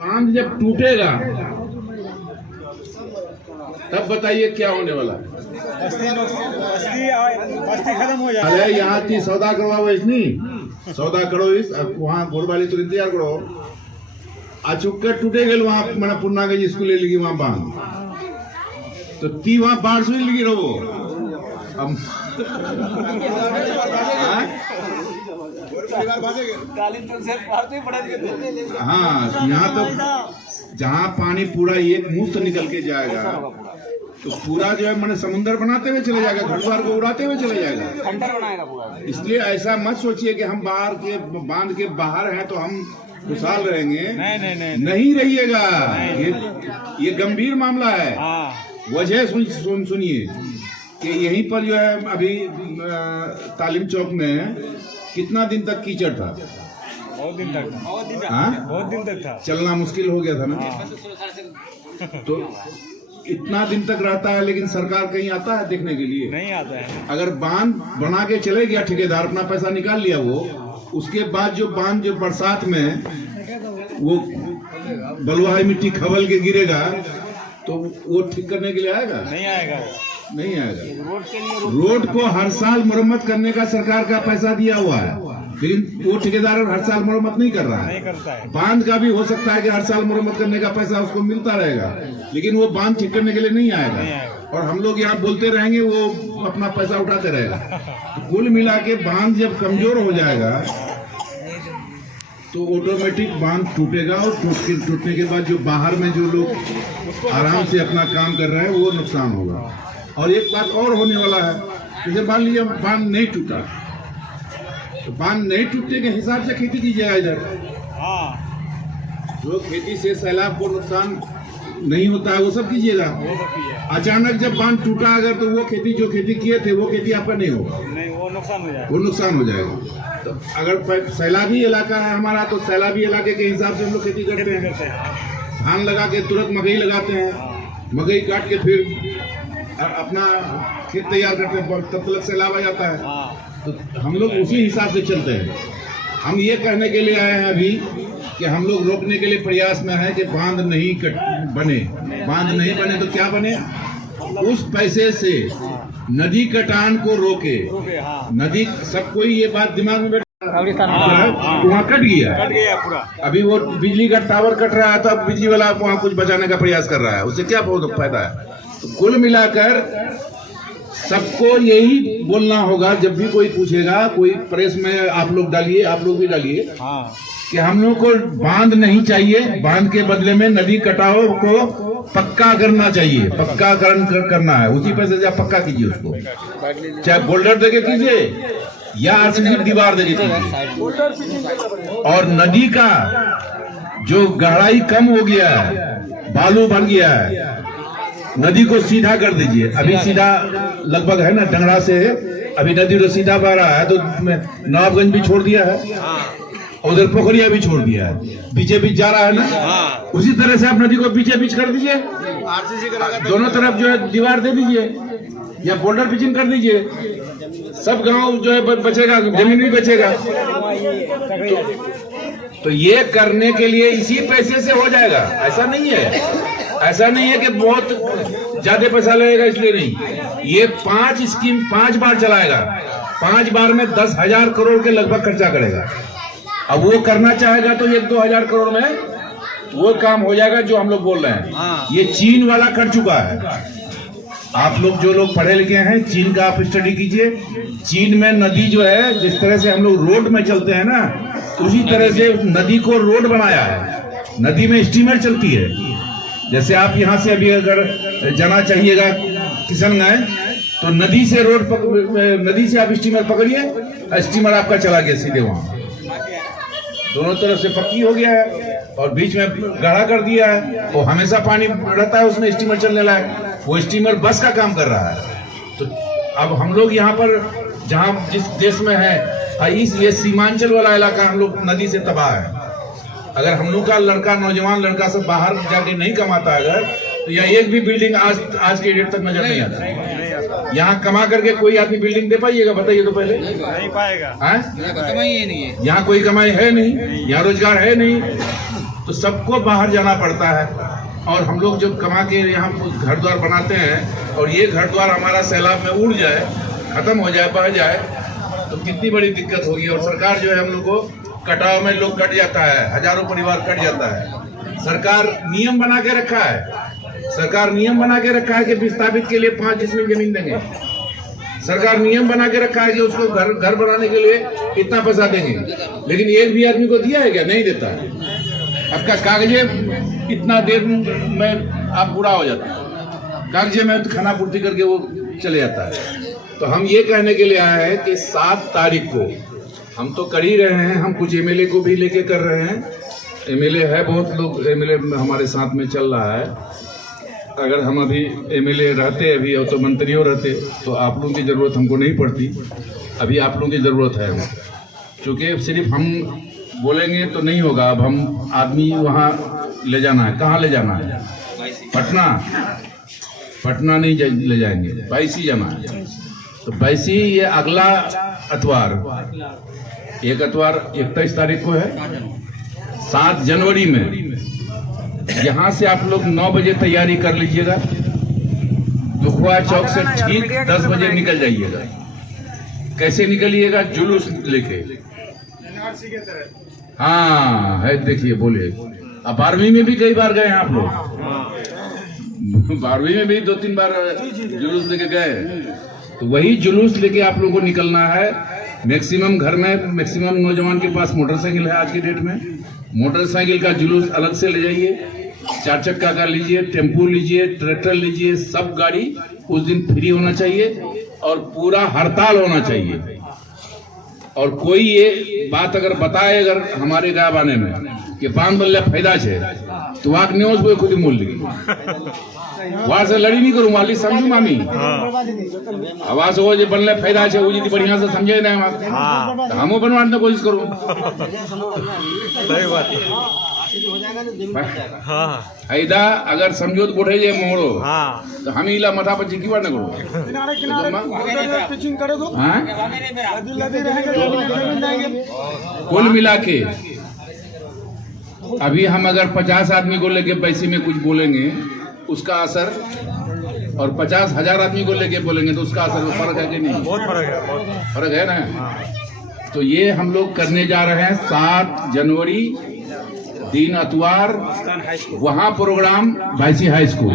बांध जब टूटेगा तब बताइए क्या होने वाला है। बस्ती खत्म हो जाए। अरे यहाँ की सौदा करवाओ, इसनी सौदा करो, इस वहाँ गोरबाली तो इंतजार करो। अचुक्कर टूटे गए वहाँ मैंने पूर्णागंज स्कूल ले लगी वहाँ बांध तो ती वहाँ बाढ़ से लगी रहो। अब हाँ, यहाँ तो जहाँ पानी पूरा एक मुफ्त निकल के जाएगा तो पूरा जो है मैंने समुंदर बनाते हुए चले जाएगा, घर द्वार को उड़ाते हुए चले जाएगा, खंडर बनाएगा पूरा। इसलिए ऐसा मत सोचिए कि हम बाहर के बांध के बाहर हैं तो हम खुशहाल रहेंगे। नहीं रहिएगा। ये गंभीर मामला है। वजह सुनिए कि यहीं पर जो है अभी तालीम चौक में कितना दिन तक कीचड़ था। बहुत दिन तक था। बहुत दिन तक था। चलना मुश्किल हो गया था ना। तो इतना दिन तक रहता है, लेकिन सरकार कहीं आता है देखने के लिए? नहीं आता है। अगर बांध बना के चले गया ठेकेदार, अपना पैसा निकाल लिया वो, उसके बाद जो बांध जो बरसात में वो बलुआही मिट्टी खबल के गिरेगा तो वो ठीक करने के लिए आएगा? नहीं आएगा। नहीं आएगा। रोड को हर साल मरम्मत करने का सरकार का पैसा दिया हुआ है, लेकिन वो ठेकेदार हर साल मरम्मत नहीं कर रहा है। नहीं करता है। बांध का भी हो सकता है कि हर साल मरम्मत करने का पैसा उसको मिलता रहेगा, लेकिन वो बांध ठीक करने के लिए नहीं आएगा। और हम लोग यहाँ बोलते रहेंगे, वो अपना पैसा उठाते रहेगा। तो कुल मिला के बांध जब कमजोर हो जाएगा तो ऑटोमेटिक बांध टूटेगा, और टूटने के बाद जो बाहर में जो लोग आराम से अपना काम कर रहे हैं वो नुकसान होगा। और एक बात और होने वाला है, जैसे मान लीजिए बांध नहीं टूटा तो बांध नहीं टूटने के हिसाब से खेती कीजिएगा। इधर जो खेती से सैलाब को नुकसान नहीं होता है वो सब कीजिएगा। अचानक जब बांध टूटा अगर तो वो खेती जो खेती किए थे वो खेती आपका नहीं होगा, नहीं, वो नुकसान हो जाएगा। तो अगर सैलाबी इलाका है हमारा तो सैलाबी इलाके के हिसाब से हम लोग खेती करते हैं। धान लगा के तुरंत मकई लगाते हैं, मकई काट के फिर अपना खेत तैयार करते हैं, तब तक सैलाब आ जाता है। तो हम लोग उसी हिसाब से चलते हैं। हम ये कहने के लिए आए हैं अभी कि हम लोग रोकने के लिए प्रयास में है कि बांध नहीं बने। बांध नहीं बने तो क्या बने? उस पैसे से नदी कटान को रोके। नदी सब कोई ये बात दिमाग में वहाँ कट गया पूरा। अभी वो बिजली का टावर कट रहा है तो अब बिजली वाला वहाँ कुछ बचाने का प्रयास कर रहा है, उससे क्या फायदा है? तो कुल मिलाकर सबको यही बोलना होगा, जब भी कोई पूछेगा, कोई प्रेस में आप लोग डालिए, आप लोग भी डालिए कि हम लोग को बांध नहीं चाहिए, बांध के बदले में नदी कटाव को पक्का करना चाहिए। पक्काकरण करना है, उसी पैसे से आप पक्का कीजिए उसको, चाहे बोल्डर देके कीजिए या आरसीसी दीवार देके कीजिए। और नदी का जो गहराई कम हो गया है, बालू भर गया है, नदी को सीधा कर दीजिए। अभी सीधा लगभग है ना, डंगरा से अभी नदी तो सीधा बह रहा है, तो नवाबगंज भी छोड़ दिया है, उधर पोखरिया भी छोड़ दिया है, बीचे बीच जा रहा है ना। उसी तरह से आप नदी को बीचे बीच कर दीजिए, दोनों तरफ जो है दीवार दे दीजिए या बोल्डर पिचिंग कर दीजिए। सब गांव जो है बचेगा, जमीन भी बचेगा। तो ये करने के लिए इसी पैसे से हो जाएगा। ऐसा नहीं है कि बहुत ज्यादा पैसा लगेगा, इसलिए नहीं। ये 5 स्कीम 5 बार चलाएगा, 5 बार में 10,000 करोड़ के लगभग खर्चा करेगा। अब वो करना चाहेगा तो 1-2 हजार करोड़ में वो काम हो जाएगा जो हम लोग बोल रहे हैं। ये चीन वाला कर चुका है। आप लोग जो लोग पढ़े लिखे हैं, चीन का आप स्टडी कीजिए। चीन में नदी जो है, जिस तरह से हम लोग रोड में चलते हैं ना, उसी तरह से नदी को रोड बनाया है। नदी में स्टीमर चलती है। जैसे आप यहाँ से अभी अगर जाना चाहिएगा किशनगंज तो नदी से नदी से आप स्टीमर पकड़िए, स्टीमर आपका चला गया सीधे वहाँ। दोनों तरफ से पक्की हो गया है और बीच में गढ़ा कर दिया है, तो हमेशा पानी रहता है उसमें, स्टीमर चलने लगा। वो स्टीमर बस का काम कर रहा है। तो अब हम लोग यहाँ पर जहाँ जिस देश में है, ये सीमांचल वाला इलाका हम लोग नदी से तबाह है। अगर हम लोग का लड़का, नौजवान लड़का सब बाहर जाके नहीं कमाता अगर, तो यहाँ एक भी बिल्डिंग आज के डेट तक नजर नहीं आता। यहाँ कमा करके कोई आदमी बिल्डिंग दे पाइएगा? बताइए तो पहले। नहीं पाएगा। यहाँ कोई कमाई है नहीं, यहाँ रोजगार है नहीं। तो सबको बाहर जाना पड़ता है। और हम लोग जब कमा के यहाँ घर द्वार बनाते हैं और ये घर द्वार हमारा सैलाब में उड़ जाए, खत्म हो जाए, बह जाए, तो कितनी बड़ी दिक्कत होगी। और सरकार जो है हम लोग को कटाव में लोग कट जाता है, हजारों परिवार कट जाता है। सरकार नियम बना के रखा है, सरकार नियम बना के रखा है कि विस्थापित के लिए 5 डिसमिल जमीन देंगे। सरकार नियम बना के रखा है कि उसको घर बनाने के लिए इतना पैसा देंगे, लेकिन एक भी आदमी को दिया है क्या? नहीं देता है। आपका कागजे इतना देर में आप पूरा हो जाता है, कागजे में खाना पूर्ति करके वो चले जाता है। तो हम ये कहने के लिए आए हैं कि 7 तारीख को हम तो कर ही रहे हैं, हम कुछ एमएलए को भी लेके कर रहे हैं। एमएलए है, बहुत लोग एमएलए हमारे साथ में चल रहा है। अगर हम अभी एमएलए रहते अभी और तो मंत्रियों रहते तो आप लोगों की ज़रूरत हमको नहीं पड़ती। अभी आप लोगों की ज़रूरत है, क्योंकि सिर्फ हम बोलेंगे तो नहीं होगा। अब हम आदमी वहाँ ले जाना है। कहाँ ले जाना है? पटना? पटना नहीं ले जाएंगे, बाईसी जाना है। तो बाईसी ये अगला अतवार, एक अतवार 31 तारीख को है, 7 जनवरी में यहाँ से आप लोग 9 बजे तैयारी कर लीजिएगा। दुखवा चौक से ठीक 10 बजे निकल जाइएगा। कैसे निकलिएगा? जुलूस लेके। हाँ है, देखिए, बोलिए। अब 12वीं में भी कई बार गए हैं आप लोग, 12वीं में भी 2-3 बार जुलूस लेके गए। तो वही जुलूस लेके आप लोगों को निकलना है। मैक्सिमम घर में मैक्सिमम नौजवान के पास मोटरसाइकिल है आज की डेट में। मोटरसाइकिल का जुलूस अलग से ले जाइए, 4 चक्का का लीजिए, टेम्पू लीजिए, ट्रैक्टर लीजिए, सब गाड़ी उस दिन फ्री होना चाहिए और पूरा हड़ताल होना चाहिए। और कोई ये बात अगर बताए अगर हमारे गाँव आने में कि 5 बल्ले फायदा है तो वाक न्यूज को खुद मोल ली वहां से लड़ी नहीं करूँ, वाली समझू मामी आवाज हो जो बनले फायदा है वो जी बढ़िया से समझे ना हम हमो बनवाने की कोशिश करूँ। सही बात। फायदा अगर समझो तो बोले जे मोड़ो तो हम इला मथा पर चिकी बार न करो। कुल मिला के अभी हम अगर 50 आदमी को लेके पैसे में कुछ बोलेंगे उसका असर, और 50,000 आदमी को लेके बोलेंगे तो उसका असर, फर्क है कि नहीं? बहुत फर्क है, फर्क है ना। तो ये हम लोग करने जा रहे हैं 7 जनवरी दिन अतवार, वहाँ प्रोग्राम बाईसी हाई स्कूल।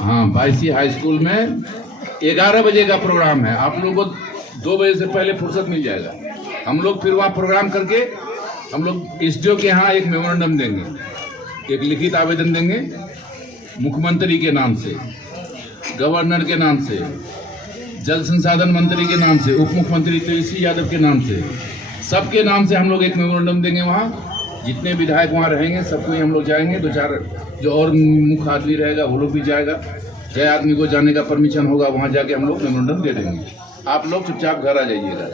हाँ, बाईसी हाई स्कूल में 11 बजे का प्रोग्राम है। आप लोगों को 2 बजे से पहले फुर्सत मिल जाएगा। हम लोग फिर वहाँ प्रोग्राम करके हम लोग एसडीओ के यहाँ एक मेमोरेंडम देंगे, एक लिखित आवेदन देंगे मुख्यमंत्री के नाम से, गवर्नर के नाम से, जल संसाधन मंत्री के नाम से, उप मुख्यमंत्री तेजस्वी यादव के नाम से, सबके नाम से हम लोग एक मेमोरेंडम देंगे। वहाँ जितने विधायक वहाँ रहेंगे सबको हम लोग जाएंगे, 2-4 जो और मुख्य आदमी रहेगा वो लोग भी जाएगा। 6 आदमी को जाने का परमिशन होगा, वहाँ जाके हम लोग मेमोरेंडम दे देंगे। आप लोग चुपचाप घर आ जाइएगा।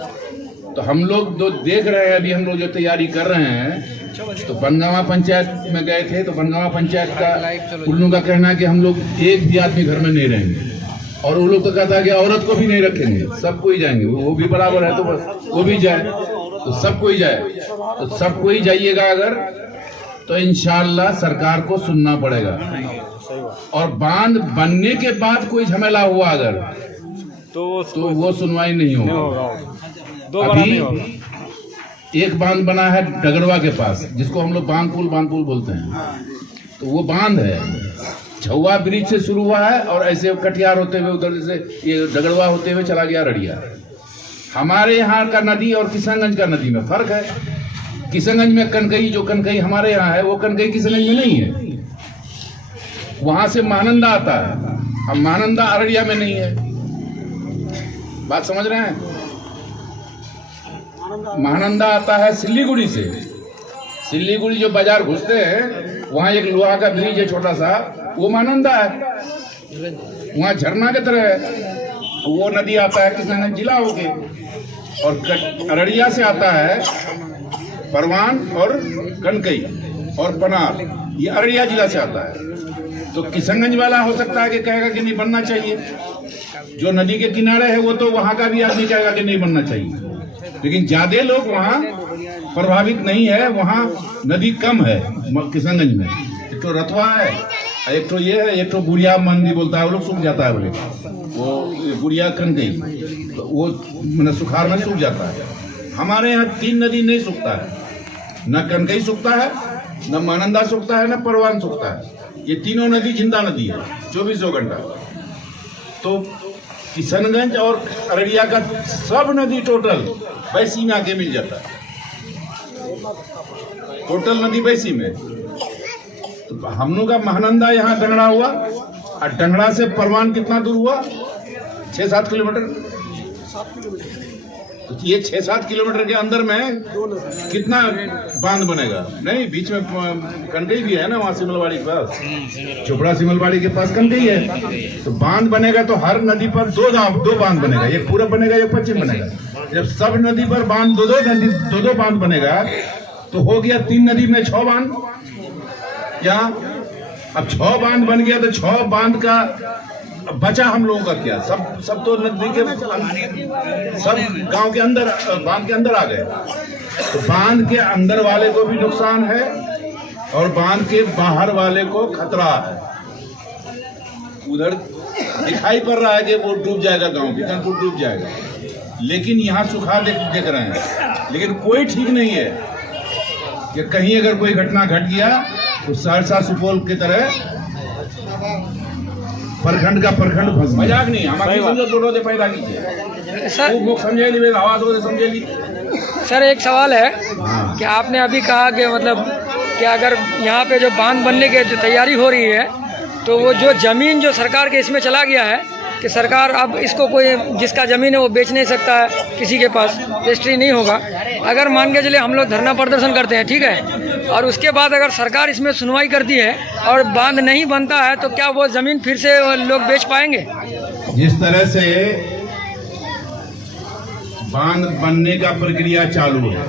तो हम लोग जो देख रहे हैं अभी, हम लोग जो तैयारी कर रहे हैं, तो बनगावा पंचायत में गए थे तो बनगावा पंचायत का उन लोगों का कहना है कि हम लोग एक भी आदमी घर में नहीं रहेंगे, और वो लोग तो कहता है कि औरत को भी नहीं रखेंगे, सबको ही जाएंगे। वो भी बराबर है तो बस वो भी जाए, तो सबको ही जाए। तो सबको ही जाइएगा अगर, तो इंशाअल्लाह सरकार को सुनना पड़ेगा। और बांध बनने के बाद कोई झमेला हुआ अगर तो वो सुनवाई नहीं होगा। अभी एक बांध बना है डगड़वा के पास, जिसको हम लोग बांध पुल बोलते हैं। तो वो बांध है, झुआ ब्रिज से शुरू हुआ है और ऐसे कटिहार होते हुए उधर से ये डगड़वा होते हुए चला गया रड़िया। हमारे यहाँ का नदी और किशनगंज का नदी में फर्क है। किशनगंज में कनकई, जो कनकई हमारे यहाँ है वो कनकई किशनगंज में नहीं है, वहां से महानंदा आता है। अब महानंदा अररिया में नहीं है, बात समझ रहे हैं? महानंदा आता है सिल्लीगुड़ी से। सिल्लीगुड़ी जो बाजार घुसते हैं वहाँ एक लोहा का ब्रिज है छोटा सा, वो महानंदा है। वहाँ झरना की तरह है, वो नदी आता है किशनगंज जिला होके। और अररिया से आता है परवान और कनकई और पनार, ये अररिया जिला से आता है। तो किशनगंज वाला हो सकता है कि कहेगा कि नहीं बनना चाहिए, जो नदी के किनारे है वो तो वहाँ का भी आदमी कहेगा कि नहीं बनना चाहिए। लेकिन ज्यादा लोग वहाँ प्रभावित नहीं है, वहाँ नदी कम है किशनगंज में। एक तो रतवा है, एक तो ये है, एक तो बुढ़िया मंदी बोलता है, वो लोग सूख जाता है, बोले वो बुढ़िया कनकई, तो वो मैंने सुखाड़ में सूख जाता है। हमारे यहाँ 3 नदी नहीं सूखता है, न कनकई सूखता है, न महानंदा सूखता है, न परवान सूखता है। ये तीनों नदी जिंदा नदी है 24 घंटा। तो किशनगंज और अररिया का सब नदी टोटल बैसी में आके मिल जाता है, टोटल नदी बैसी में। तो हम लोग का महानंदा यहाँ डंगड़ा हुआ, और डंगड़ा से परवान कितना दूर हुआ? 6-7 किलोमीटर। तो ये 6-7 किलोमीटर के अंदर में कितना बांध बनेगा? नहीं, बीच में कनकई भी है ना, वहाँ सिमलवाड़ी के पास, चोपड़ा सिमलवाड़ी के पास कनकई है। तो बांध बनेगा तो हर नदी पर दो बांध बनेगा, एक पूरब बनेगा, एक पश्चिम बनेगा। जब सब नदी पर बांध दो बांध बनेगा तो हो गया 3 नदी में 6 बांध। क्या अब 6 बांध बन गया तो 6 बांध का बचा हम लोगों का क्या? सब तो नदी के सब गांव के अंदर, बांध के अंदर आ गए। तो बांध के अंदर वाले को भी नुकसान है और बांध के बाहर वाले को खतरा है। उधर दिखाई पड़ रहा है कि वो डूब जाएगा, गांव बीकानपुर डूब जाएगा, लेकिन यहाँ सुखाड़ देख रहे हैं। लेकिन कोई ठीक नहीं है कि कहीं अगर कोई घटना घट गया तो सहरसा सुपौल की तरह प्रखंड का प्रखंड फंस। मजाक नहीं, हमारे दोनों से पैदा कीजिए सर, समझे ली आवाज हो समझे ली। सर एक सवाल है कि आपने अभी कहा कि मतलब कि अगर यहाँ पे जो बांध बनने की जो तैयारी हो रही है तो वो जो ज़मीन जो सरकार के इसमें चला गया है कि सरकार अब इसको कोई जिसका ज़मीन है वो बेच नहीं सकता है, किसी के पास रजिस्ट्री नहीं होगा। अगर मान के चलिए हम लोग धरना प्रदर्शन करते हैं, ठीक है, और उसके बाद अगर सरकार इसमें सुनवाई करती है और बांध नहीं बनता है तो क्या वो ज़मीन फिर से लोग बेच पाएंगे? जिस तरह से बांध बनने का प्रक्रिया चालू है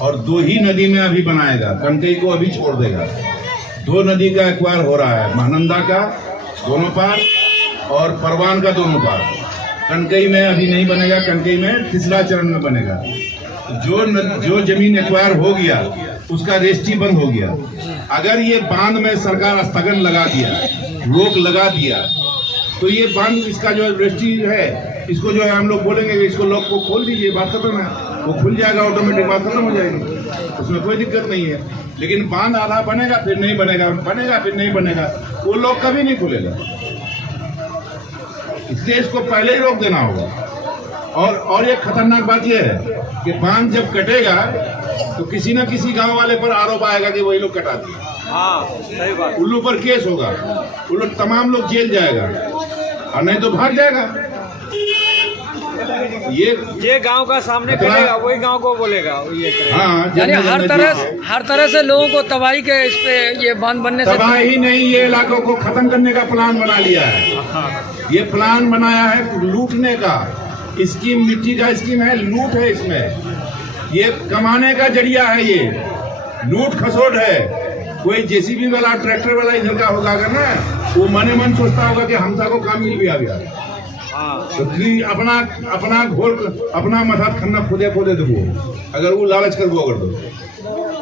और 2 ही नदी में अभी बनाएगा, कनकई को अभी छोड़ देगा। 2 नदी का एक्वायर हो रहा है, महानंदा का दोनों पार और परवान का दोनों पार। कनकई में अभी नहीं बनेगा, कनकई में तीसरा चरण में बनेगा। जो जमीन एक्वायर हो गया उसका रजिस्ट्री बंद हो गया। अगर ये बांध में सरकार स्थगन लगा दिया, रोक लगा दिया, तो ये बांध इसका जो रजिस्ट्री है इसको जो है हम लोग बोलेंगे इसको लॉक को खोल दीजिए, बात खत्म है, वो खुल जाएगा, ऑटोमेटिक बात खत्म हो जाएगी, उसमें कोई दिक्कत नहीं है। लेकिन बांध आधा बनेगा फिर नहीं बनेगा, बनेगा फिर नहीं बनेगा, वो लॉक कभी नहीं खुलेगा। इसलिए इसको पहले ही रोक देना होगा। और एक खतरनाक बात यह है कि बांध जब कटेगा तो किसी न किसी गांव वाले पर आरोप आएगा कि वही लोग कटा दिए। हाँ, सही बात। उल्लू पर केस होगा, वो लोग तमाम लोग जेल जाएगा और नहीं तो भाग जाएगा। ये गांव का सामने करेगा वही गांव को बोलेगा ये। हाँ, यानी हर तरह से लोगों को तबाही के इस पे ये बांध बनने से तबाही नहीं, ये इलाकों को खत्म करने का प्लान बना लिया है। ये प्लान बनाया है लूटने का, स्कीम मिट्टी का स्कीम है, लूट है इसमें, ये कमाने का जरिया है, ये लूट खसोट है। कोई जेसीबी वाला ट्रैक्टर वाला इधर का होगा अगर ना, वो मने मन सोचता होगा कि हमसा को काम मिल गया। तो अपना घोर अपना मथा खन्ना खोदे दो, अगर वो लालच कर वो अगर दो